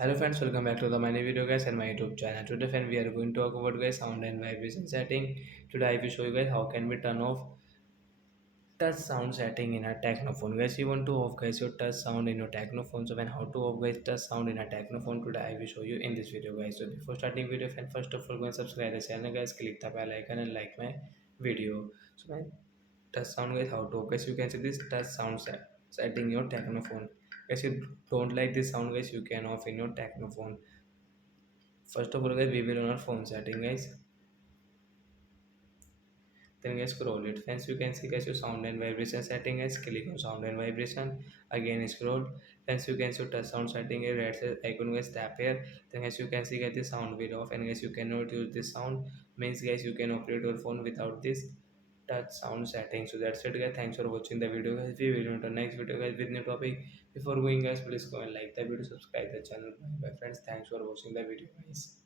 Hello friends, welcome back to the my new video guys and my YouTube channel. Today friend we are going to talk about guys sound and vibration setting. Today I will show you guys how can we turn off touch sound setting in a technophone. Guys, you want to off guys your touch sound in your technophone. So when how to off guys touch sound in a technophone today I will show you in this video guys. So before starting video friend, first of all go and subscribe the channel guys, click the bell icon and like my video. So when touch sound guys how to off guys you can see this touch sound setting your technophone. Guys, you don't like this sound guys you can off in your technophone. First of all guys we will on our phone setting guys, then guys scroll it. Hence you can see guys your sound and vibration setting guys, click on sound and vibration, again scroll. Hence you can see touch sound setting here, red icon guys, tap here. Then guys you can see guys the sound will off and guys you cannot use this sound, means guys you can operate your phone without this touch sound setting. So that's it guys, thanks for watching the video guys. We will meet on next video guys with new topic. Before going guys, please go and like the video, subscribe the channel. Bye bye friends, thanks for watching the video guys.